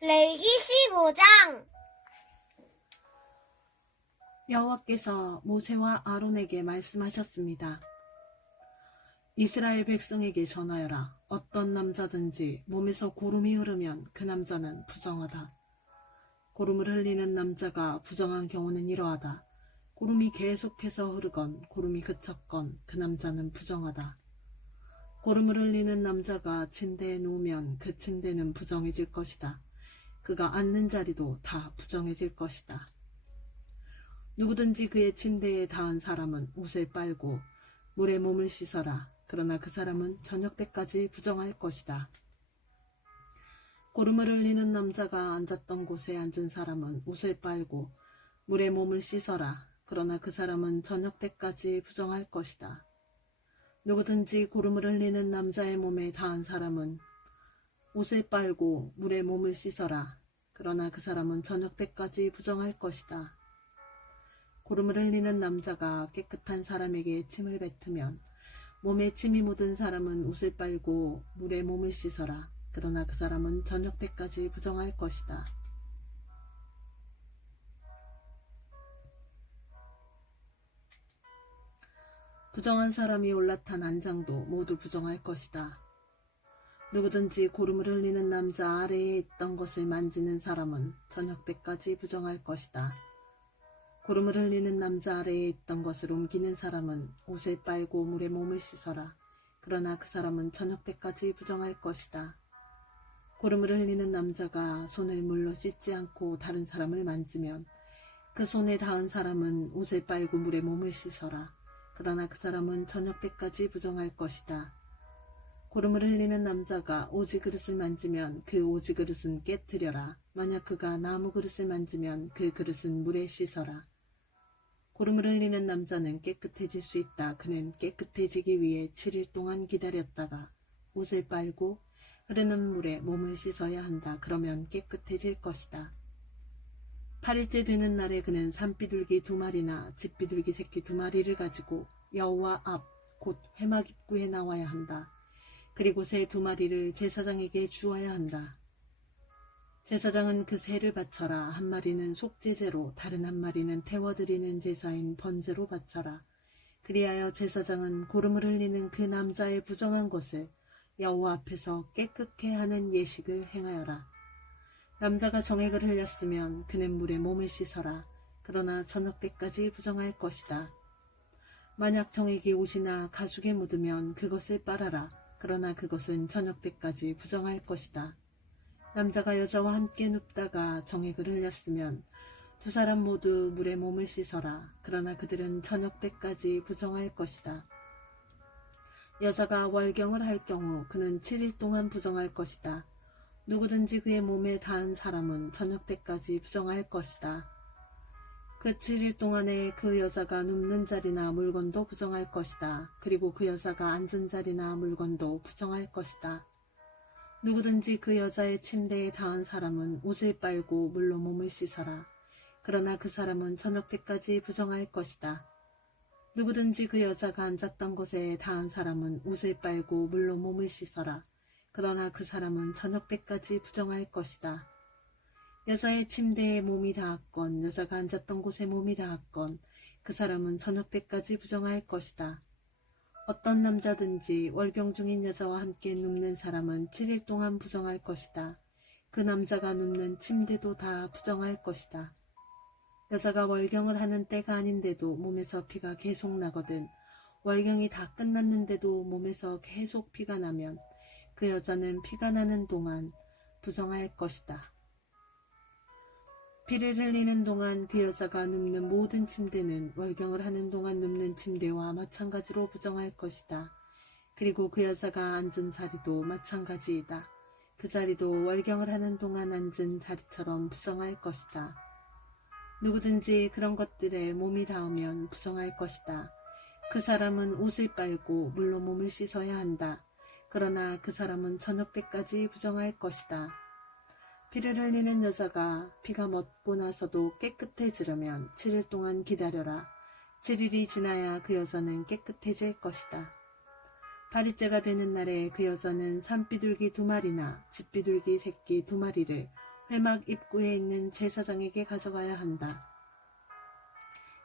레위기 15장. 여호와께서 모세와 아론에게 말씀하셨습니다. 이스라엘 백성에게 전하여라. 어떤 남자든지 몸에서 고름이 흐르면 그 남자는 부정하다. 고름을 흘리는 남자가 부정한 경우는 이러하다. 고름이 계속해서 흐르건 고름이 그쳤건 그 남자는 부정하다. 고름을 흘리는 남자가 침대에 누우면 그 침대는 부정해질 것이다. 그가 앉는 자리도 다 부정해질 것이다. 누구든지 그의 침대에 닿은 사람은 옷을 빨고 물에 몸을 씻어라. 그러나 그 사람은 저녁 때까지 부정할 것이다. 고름을 흘리는 남자가 앉았던 곳에 앉은 사람은 옷을 빨고 물에 몸을 씻어라. 그러나 그 사람은 저녁 때까지 부정할 것이다. 누구든지 고름을 흘리는 남자의 몸에 닿은 사람은 옷을 빨고 물에 몸을 씻어라. 그러나 그 사람은 저녁 때까지 부정할 것이다. 고름을 흘리는 남자가 깨끗한 사람에게 침을 뱉으면 몸에 침이 묻은 사람은 옷을 빨고 물에 몸을 씻어라. 그러나 그 사람은 저녁 때까지 부정할 것이다. 부정한 사람이 올라탄 안장도 모두 부정할 것이다. 누구든지 고름을 흘리는 남자 아래에 있던 것을 만지는 사람은 저녁 때까지 부정할 것이다. 고름을 흘리는 남자 아래에 있던 것을 옮기는 사람은 옷을 빨고 물에 몸을 씻어라. 그러나 그 사람은 저녁 때까지 부정할 것이다. 고름을 흘리는 남자가 손을 물로 씻지 않고 다른 사람을 만지면 그 손에 닿은 사람은 옷을 빨고 물에 몸을 씻어라. 그러나 그 사람은 저녁 때까지 부정할 것이다. 고름을 흘리는 남자가 오지 그릇을 만지면 그 오지 그릇은 깨뜨려라. 만약 그가 나무 그릇을 만지면 그 그릇은 물에 씻어라. 고름을 흘리는 남자는 깨끗해질 수 있다. 그는 깨끗해지기 위해 7일 동안 기다렸다가 옷을 빨고 흐르는 물에 몸을 씻어야 한다. 그러면 깨끗해질 것이다. 8일째 되는 날에 그는 산비둘기 2마리나 집비둘기 새끼 2마리를 가지고 여호와 앞 곧 회막 입구에 나와야 한다. 그리고 새 2마리를 제사장에게 주어야 한다. 제사장은 그 새를 바쳐라. 한 마리는 속죄제로 다른 한 마리는 태워드리는 제사인 번제로 바쳐라. 그리하여 제사장은 고름을 흘리는 그 남자의 부정한 것을 여호와 앞에서 깨끗게 하는 예식을 행하여라. 남자가 정액을 흘렸으면 그는 물에 몸을 씻어라. 그러나 저녁 때까지 부정할 것이다. 만약 정액이 옷이나 가죽에 묻으면 그것을 빨아라. 그러나 그것은 저녁 때까지 부정할 것이다. 남자가 여자와 함께 눕다가 정액을 흘렸으면 두 사람 모두 물에 몸을 씻어라. 그러나 그들은 저녁 때까지 부정할 것이다. 여자가 월경을 할 경우 그는 7일 동안 부정할 것이다. 누구든지 그의 몸에 닿은 사람은 저녁 때까지 부정할 것이다. 그 7일 동안에 그 여자가 눕는 자리나 물건도 부정할 것이다. 그리고 그 여자가 앉은 자리나 물건도 부정할 것이다. 누구든지 그 여자의 침대에 닿은 사람은 옷을 빨고 물로 몸을 씻어라. 그러나 그 사람은 저녁 때까지 부정할 것이다. 누구든지 그 여자가 앉았던 곳에 닿은 사람은 옷을 빨고 물로 몸을 씻어라. 그러나 그 사람은 저녁 때까지 부정할 것이다. 여자의 침대에 몸이 닿았건 여자가 앉았던 곳에 몸이 닿았건 그 사람은 저녁 때까지 부정할 것이다. 어떤 남자든지 월경 중인 여자와 함께 눕는 사람은 7일 동안 부정할 것이다. 그 남자가 눕는 침대도 다 부정할 것이다. 여자가 월경을 하는 때가 아닌데도 몸에서 피가 계속 나거든 월경이 다 끝났는데도 몸에서 계속 피가 나면 그 여자는 피가 나는 동안 부정할 것이다. 피를 흘리는 동안 그 여자가 눕는 모든 침대는 월경을 하는 동안 눕는 침대와 마찬가지로 부정할 것이다. 그리고 그 여자가 앉은 자리도 마찬가지이다. 그 자리도 월경을 하는 동안 앉은 자리처럼 부정할 것이다. 누구든지 그런 것들에 몸이 닿으면 부정할 것이다. 그 사람은 옷을 빨고 물로 몸을 씻어야 한다. 그러나 그 사람은 저녁 때까지 부정할 것이다. 피를 흘리는 여자가 피가 멎고 나서도 깨끗해지려면 7일 동안 기다려라. 7일이 지나야 그 여자는 깨끗해질 것이다. 8일째가 되는 날에 그 여자는 산비둘기 2마리나 집비둘기 새끼 2마리를 회막 입구에 있는 제사장에게 가져가야 한다.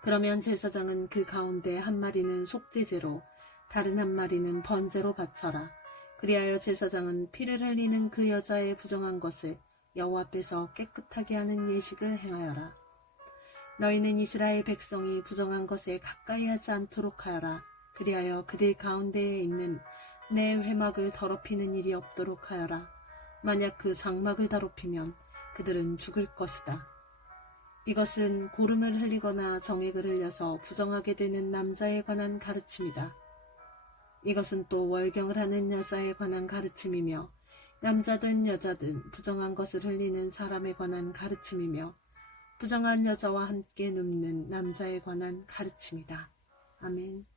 그러면 제사장은 그 가운데 한 마리는 속죄제로 다른 한 마리는 번제로 바쳐라. 그리하여 제사장은 피를 흘리는 그 여자의 부정한 것을 여호와 앞에서 깨끗하게 하는 예식을 행하여라. 너희는 이스라엘 백성이 부정한 것에 가까이 하지 않도록 하여라. 그리하여 그들 가운데에 있는 내 회막을 더럽히는 일이 없도록 하여라. 만약 그 장막을 더럽히면 그들은 죽을 것이다. 이것은 고름을 흘리거나 정액을 흘려서 부정하게 되는 남자에 관한 가르침이다. 이것은 또 월경을 하는 여자에 관한 가르침이며 남자든 여자든 부정한 것을 흘리는 사람에 관한 가르침이며 부정한 여자와 함께 눕는 남자에 관한 가르침이다. 아멘.